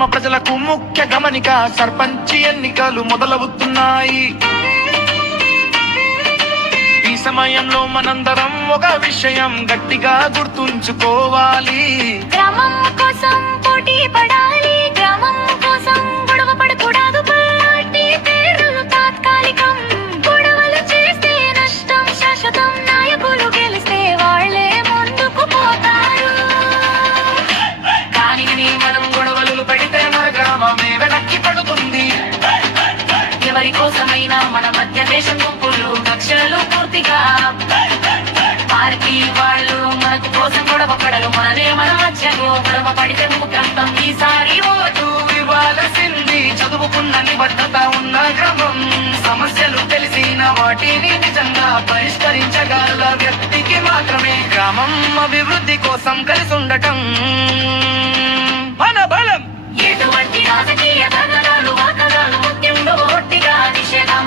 గ్రామ ప్రజలకు ముఖ్య గమనిక, సర్పంచ్ ఎన్నికలు మొదలవుతున్నాయి. ఈ సమయంలో మనందరం ఒక విషయం గట్టిగా గుర్తుంచుకోవాలి. గ్రామం కోసం పోటీ పడాలి, గ్రామం కోసం గొడవ పడకూడదు. పార్టీ పేర్లు తాత్కాలికం, గొడవలు చేస్తే నష్టం శాశ్వతం. నాయకులు గెలిస్తే వాళ్లే ముందుకు పోతారు. కానీ మనం గొడవలు పెడితే మన గ్రామమే వెనక్కి పడుతుంది. ఎవరి కోసమైనా మన మధ్య దేశం గుంపులు కక్షలు పూర్తిగా. పార్టీ వాళ్ళు మనకు కోసం గొడవ పడరు, మనదే మన మధ్యలో గొడవ పడితే ముఖంతం. ఈసారి ఓటు ఇవ్వాల్సింది చదువుకున్న నిబద్ధత ఉన్న గ్రామం, సమస్యలు తెలిసిన వాటిని నిజంగా పరిష్కరించగల వ్యక్తికి మాత్రమే. గ్రామం అభివృద్ధి కోసం కలిసి ఉండటం మన బలం. ఎటువంటి రాజకీయ తగడాలు వాకడాలు ముఖ్యంగా ఒట్టిగా నిషేధం.